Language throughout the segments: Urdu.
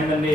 MNA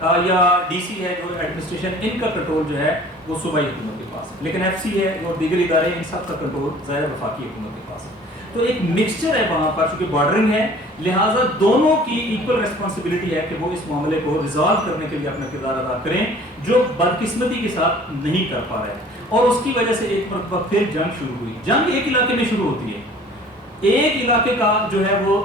یا ڈی سی ہے جو ایڈمنسٹریشن، ان کا کنٹرول جو ہے وہ صوبائی حکومت کے پاس ہے، لیکن ایف سی ہے اور دیگر ادارے، ان سب کا کنٹرول ظاہر وفاقی حکومت کے پاس ہے. تو ایک مکسچر ہے وہاں پر، چونکہ بارڈرنگ ہے لہٰذا دونوں کی ایکول ریسپانسبلٹی ہے کہ وہ اس معاملے کو ریزالو کرنے کے لیے اپنا کردار ادا کریں، جو بدقسمتی کے ساتھ نہیں کر پا رہے. اور اس کی وجہ سے ایک مرتبہ پھر جنگ شروع ہوئی. جنگ ایک علاقے میں شروع ہوتی ہے، ایک علاقے کا جو ہے وہ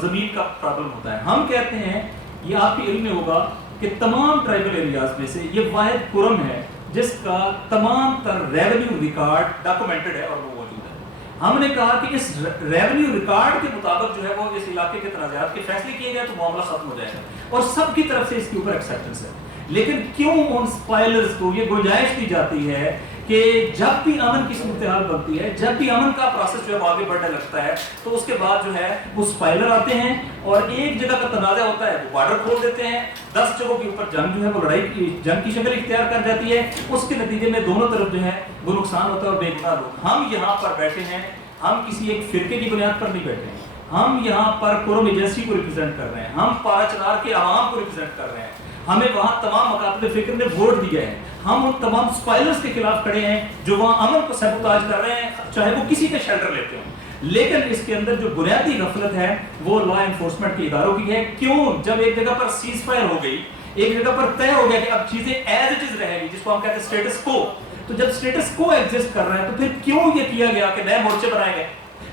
زمین کا پرابلم ہوتا ہے. ہم کہتے ہیں، یہ آپ کے علم میں ہوگا کہ تمام ٹرائبل ایریاز میں سے یہ واحد کرم ہے جس کا تمام تر ریونیو ریکارڈ ڈاکومنٹڈ ہے اور وہ موجود ہے. ہم نے کہا کہ اس ریونیو ریکارڈ کے مطابق جو ہے وہ اس علاقے کے تنازعات کے فیصلے کیے گئے تو معاملہ ختم ہو جائے گا اور سب کی طرف سے اس کے اوپر ایکسیپٹنس ہے. لیکن کیوں ان اسپائلرز کو یہ گنجائش دی جاتی ہے کہ جب بھی امن کی صورتحال بنتی ہے، جب بھی امن کا پروسیس جو ہے وہ آگے بڑھنے لگتا ہے تو اس کے بعد جو ہے وہ اسپائلر آتے ہیں اور ایک جگہ کا تنازع ہوتا ہے وہ بارڈر کھول دیتے ہیں، 10 جگہوں کے اوپر جنگ جو ہے وہ لڑائی کی جنگ کی شکل اختیار کر جاتی ہے. اس کے نتیجے میں دونوں طرف جو ہے وہ نقصان ہوتا ہے اور بے گناہ لوگ. ہم یہاں پر بیٹھے ہیں، ہم کسی ایک فرقے کی بنیاد پر نہیں بیٹھے ہیں، ہم یہاں پر قرم ایجنسی کو ریپرزینٹ کر رہے ہیں، ہم پارا چنار کے عوام کو ریپرزینٹ کر رہے ہیں. ہمیں وہاں تمام مکاتب فکر نے ووٹ دیا ہے، ہم ان تمام اسپائلرز کے خلاف کھڑے ہیں جو وہاں امن کو سیبوتاج کر رہے ہیں، چاہے وہ کسی کا شیلٹر لیتے ہوں. لیکن اس کے اندر جو بنیادی غفلت ہے وہ لا انفورسمنٹ کے اداروں کی ہے. کیوں؟ جب ایک جگہ پر سیز فائر ہو گئی، ایک جگہ پر طے ہو گیا کہ اب چیزیں ایز اٹ از رہیں گی، جس کو ہم کہتے ہیں اسٹیٹس کو، تو جب اسٹیٹس کو ایگزسٹ کر رہے ہیں تو پھر کیوں یہ کیا گیا کہ نئے مورچے بنائے گئے؟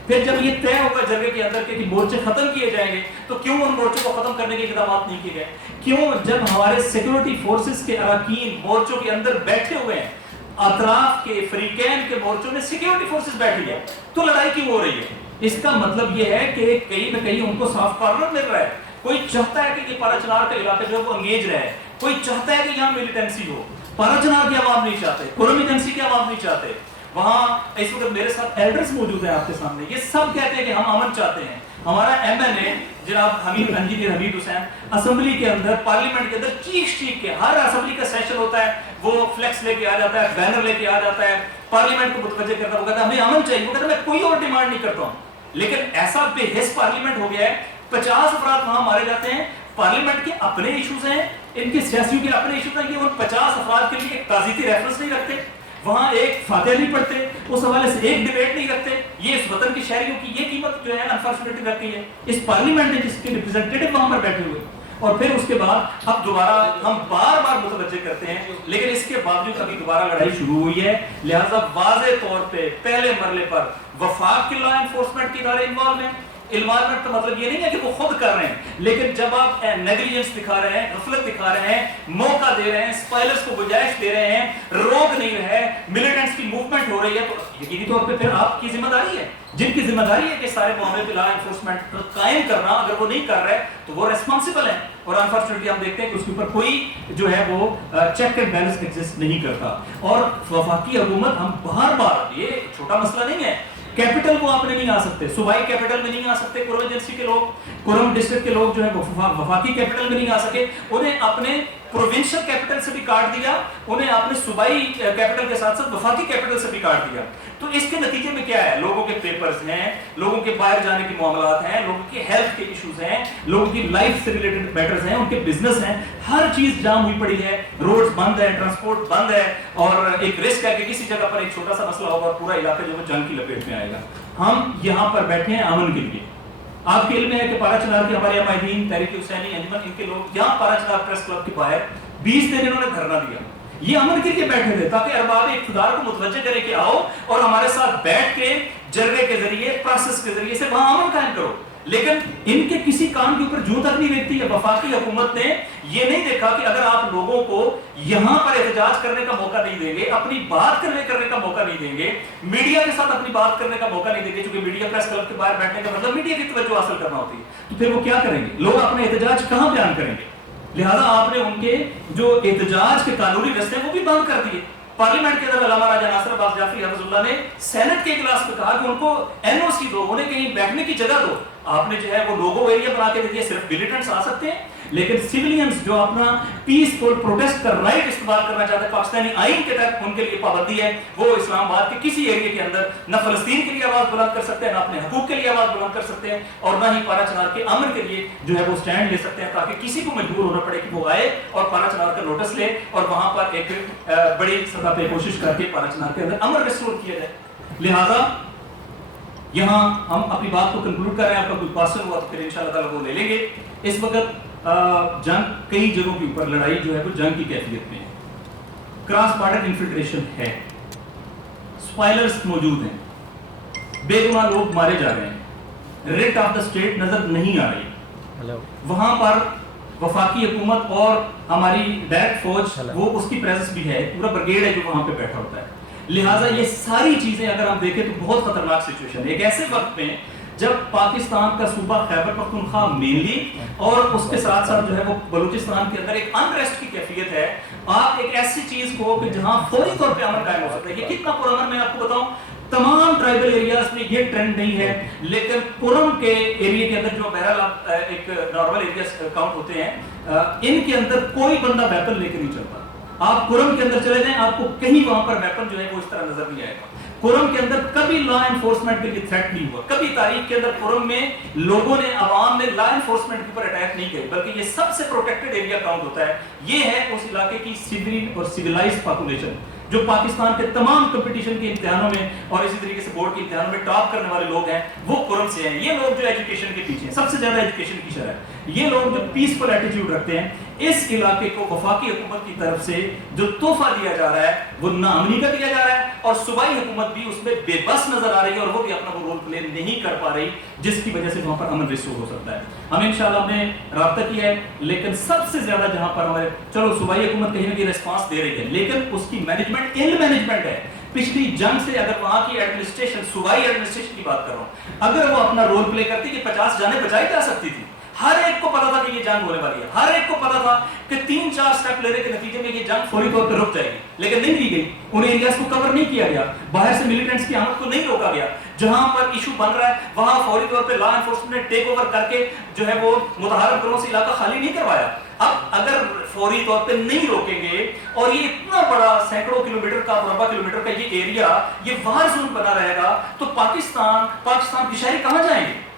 پھر جب یہ طے ہوگا جرگے کے اندر کہ مورچے ختم کیے جائیں گے تو کیوں ان مورچوں کو ختم کرنے کے اقدامات نہیں کیے گئے؟ کیوں جب ہمارے سیکورٹی فورسز کے اراکین مورچوں کے اندر بیٹھے ہوئے ہیں، اطراف کے فریقین کے مورچوں میں سیکورٹی فورسز بیٹھی ہیں، تو لڑائی کیوں ہو رہی ہے؟ اس کا مطلب یہ ہے کہ کہیں نہ کہیں ان کو صاف کارنر مل رہا ہے. کوئی چاہتا ہے کہ یہ پارا چنار کا علاقہ جو ہے وہ انگیج رہے، کوئی چاہتا ہے کہ یہاں ملیٹنسی ہو. پارا چنار کی عوام نہیں چاہتے، قرم ایجنسی کی عوام نہیں چاہتے. وہاں اس وقت میرے ساتھ ایلڈرز موجود ہیں آپ کے سامنے، یہ سب کہتے ہیں کہ ہم امن چاہتے ہیں. ہمارا ایم این اے جناب انجینئر حمید حسین اسمبلی کے اندر، پارلیمنٹ کے اندر چیخ کے ہر اسمبلی کا سیشن ہوتا ہے، وہ فلیکس لے کے آ جاتا ہے، بینر لے کے آ جاتا ہے، پارلیمنٹ کو متوجہ کرتا ہے، وہ کہتا ہے ہمیں امن چاہیے. وہ کہتا ہے میں کوئی اور ڈیمانڈ نہیں کرتا ہوں. لیکن ایسا بے حس پارلیمنٹ ہو گیا ہے، 50 افراد وہاں مارے جاتے ہیں. پارلیمنٹ کے اپنے ایشوز ہیں، ان کے سیاسیوں کے اپنے ایشوز ہیں، یہ ان 50 افراد کے لیے ایک تعزیتی ریفرنس نہیں رکھتے، وہاں ایک فاتحہ نہیں پڑھتے، اس حوالے سے ایک ڈیبیٹ نہیں رکھتے. یہ اس وطن کے شہریوں کی یہ قیمت جو ہے انفارچونیٹلی رکھتی ہے اس پارلیمنٹ نے، جس کے ریپرزینٹیٹو وہاں پر بیٹھے ہوئے. اور پھر اس کے بعد اب دوبارہ ہم بار بار متوجہ کرتے ہیں، لیکن اس کے باوجود ابھی دوبارہ لڑائی شروع ہوئی ہے. لہٰذا واضح طور پہ پہلے مرحلے پر وفاق کے لا انفورسمنٹ کے ادارے انوالو ہیں. انوالومنٹ کا مطلب یہ نہیں ہے کہ وہ خود کر رہے ہیں، لیکن جب آپ نیگلیجنس دکھا رہے ہیں، غفلت دکھا رہے ہیں، موقع دے رہے ہیں، اسپائلرز کو گنجائش دے رہے ہیں، روک نہیں رہے، ملیٹنٹس کی موومنٹ ہو رہی ہے، تو یقینی طور پہ پھر آپ کی ذمہ داری ہے. جن کی ذمہ داری ہے کہ سارے معاملے پہ لا انفورسمنٹ قائم کرنا، اگر وہ نہیں کر رہے تو وہ ریسپانسبل ہے. اور انفارچونیٹلی ہم دیکھتے ہیں کہ اس کے اوپر کوئی جو ہے وہ چیک اینڈ بیلنس ایگزسٹ نہیں کرتا. اور وفاقی حکومت، ہم بار بار، یہ چھوٹا مسئلہ نہیں ہے، کیپٹل کو آپ نے نہیں آ سکتے، صوبائی کیپٹل میں نہیں آ سکتے. قرم ایجنسی کے لوگ، قرم ڈسٹرکٹ کے لوگ جو ہے وفاقی کیپٹل میں نہیں آ سکے. انہیں اپنے پروونشل کیپٹل سے بھی کاٹ دیا، انہیں اپنے صوبائی کیپٹل کے ساتھ ساتھ وفاقی کیپٹل سے بھی کاٹ دیا. تو اس کے نتیجے میں کیا ہے؟ لوگوں کے پیپرز ہیں، لوگوں کے باہر جانے کے معاملات ہیں، لوگوں کے ہیلتھ کے ایشوز ہیں، لوگوں کی لائف سے ریلیٹڈ میٹرز ہیں، ان کے بزنس ہیں، ہر چیز جام ہوئی پڑی ہے. روڈز بند ہے، ٹرانسپورٹ بند ہے، اور ایک رسک ہے کہ کسی جگہ پر ایک چھوٹا سا مسئلہ ہوگا اور پورا علاقہ جو ہے جنگ کی لپیٹ میں آئے گا. ہم یہاں پر بیٹھے ہیں امن کے لیے. آپ کے علم ہے کہ پارا چنار کے ہمارے عمائدین، تحریک حسینی انجمن، ان کے لوگ یہاں پارا چنار پریس کلب کے باہر 20 دن انہوں نے دھرنا دیا. یہ امن کے لیے بیٹھے تھے تاکہ ارباب اقتدار کو متوجہ کرے کہ آؤ اور ہمارے ساتھ بیٹھ کے جرگے کے ذریعے، پروسیس کے ذریعے سے وہاں امن قائم کرو. لیکن ان کے کسی کام کے اوپر جوں تک نہیں دیکھتی ہے. وفاقی حکومت نے یہ نہیں دیکھا کہ اگر آپ لوگوں کو یہاں پر احتجاج کرنے کا موقع نہیں دیں گے، اپنی بات کرنے کا موقع نہیں دیں گے، میڈیا کے ساتھ اپنی بات کرنے کا موقع نہیں دیں گے، کیونکہ میڈیا پریس کلب کے باہر بیٹھنے کا مطلب میڈیا کی توجہ حاصل کرنا ہوتی ہے، تو پھر وہ کیا کریں گے؟ لوگ اپنے احتجاج کہاں بیان کریں گے؟ لہذا آپ نے ان کے جو احتجاج کے قانونی رستے وہ بھی بند کر دیے. پارلیمنٹ کے اندر علامہ راجہ ناصر عباس جعفری حفظ اللہ نے سینٹ کے اجلاس میں کہا کہ ان کو این او سی دو، انہیں کہیں بیٹھنے کی جگہ دو. آپ نے جو ہے وہ لوگو ایریا بنا کے دے دیا، صرف ملیٹنٹس آ سکتے ہیں. لیکن سیولینز جو اپنا پیسفل پروٹیسٹ کا رائٹ استعمال کرنا چاہتے ہیں پاکستانی آئین کے تحت ان کے لیے پابندی ہے. وہ اسلام آباد کے کسی ایریے کے اندر نہ فلسطین کے لیے آواز بلند کر سکتے ہیں, نہ اپنے حقوق کے لیے آواز بلند کر سکتے ہیں, اور نہ ہی پارا چنار کے امن کے لیے جو ہے وہ سٹینڈ لے سکتے ہیں, تاکہ کسی کو مجبور ہونا پڑے کہ وہ آئے اور پارا چنار کا نوٹس لے اور وہاں پر ایک بڑی سطح پہ کوشش کر کے پارا چنار کے اندر امن ریسٹور کیا جائے. لہذا یہاں ہم اپنی بات کو کنکلوڈ کر رہے ہیں. آپ کا کوئی کوسچن ہوا تو پھر انشاءاللہ تعالیٰ وہ لے لیں گے. اس وقت جنگ کئی جگہوں کے اوپر لڑائی جو ہے وہ جنگ کی کیفیت میں ہے. کراس بارڈر انفلٹریشن ہے, سپائلرز موجود ہیں, بے گناہ لوگ مارے جا رہے ہیں, ریٹ آف دا اسٹیٹ نظر نہیں آ رہی. وہاں پر وفاقی حکومت اور ہماری ڈائریکٹ فوج وہ اس کی پریزنس بھی ہے, پورا برگیڈ ہے جو وہاں پہ بیٹھا ہوتا ہے. لہٰذا یہ ساری چیزیں اگر ہم دیکھیں تو بہت خطرناک سچویشن ہے. ایک ایسے وقت میں جب پاکستان کا صوبہ خیبر پختونخوا مینلی اور اس کے ساتھ ساتھ جو ہے وہ بلوچستان کے اندر ایک انریسٹ کی کیفیت ہے, آپ ایک ایسی چیز کو کہ جہاں فوری طور پہ امن قائم ہو سکتا ہے. یہ کتنا پرامن میں آپ کو بتاؤں, تمام ٹرائبل ایریاز میں یہ ٹرینڈ نہیں ہے, لیکن پورم کے ایریے کے اندر جو بہرحال ایک نارمل ایریاز کاؤنٹ ہوتے ہیں, ان کے اندر کوئی بندہ ویپن لے کے نہیں چلتا. آپ پورم کے اندر چلے جائیں, آپ کو کہیں وہاں پر ویپن جو ہے وہ اس طرح نظر نہیں آئے گا. پورم کے اندر کبھی لا انفورسمنٹ کے لیے تھریٹ نہیں ہوا, کبھی تاریخ کے اندر پورم میں لوگوں نے, عوام نے لا انفورسمنٹ کے اوپر اٹیک نہیں کیا, بلکہ یہ سب سے پروٹیکٹڈ ایریا کاؤنٹ ہوتا ہے. یہ ہے اس علاقے کی سویلین اور سویلائزڈ پاپولیشن جو پاکستان کے تمام کمپٹیشن کے امتحانوں میں اور اسی طریقے سے بورڈ کے امتحانوں میں ٹاپ کرنے والے لوگ ہیں, وہ پورم سے ہیں. یہ لوگ جو ایجوکیشن کے پیچھے ہیں, سب سے زیادہ ایجوکیشن کی شرح ہے. یہ لوگ جو پیسفل ایٹیٹیوڈ رکھتے ہیں, اس علاقے کو وفاقی حکومت کی طرف سے جو تحفہ دیا جا رہا ہے وہ ناامنی کا دیا جا رہا ہے, اور صوبائی حکومت بھی اس میں بے بس نظر آ رہی ہے, اور وہ بھی اپنا وہ رول پلے نہیں کر پا رہی, جس کی وجہ سے وہاں پر امن ریسٹور ہو سکتا ہے. ہم انشاءاللہ نے رابطہ کیا ہے, لیکن سب سے زیادہ جہاں پر ہمارے چلو صوبائی حکومت کہیں نہ کہیں ریسپانس دے رہی ہے, لیکن اس کی مینجمنٹ ان مینجمنٹ ہے. پچھلی جنگ سے اگر وہاں کی ایڈمنسٹریشن, صوبائی ایڈمنسٹریشن کی بات کر رہا ہوں, اگر وہ اپنا رول پلے کرتی کہ 50 جانیں بچائی جا سکتی تھی. ہر ایک کو پتا تھا کہ یہ جنگ ہونے والی ہے, ہر ایک کو پتا تھا کہ 3-4 سٹیپ لینے کے نتیجے میں یہ جنگ فوری طور پہ رک جائے گی, لیکن نہیں دی گئی. ان ایریاز کو کور نہیں کیا گیا, باہر سے ملیٹنٹس کی آمد کو نہیں روکا گیا. جہاں پر ایشو بن رہا ہے وہاں فوری طور پہ لا انفورسمنٹ نے ٹیک اوور کر کے جو ہے وہ متحرک گروہوں سے علاقہ خالی نہیں کروایا. اب اگر فوری طور پہ نہیں روکیں گے اور یہ اتنا بڑا سینکڑوں کلومیٹر کا, مربع کلومیٹر کا یہ ایریا یہ وار زون بنا رہے گا, تو پاکستان کی شہری کہاں جائیں گے؟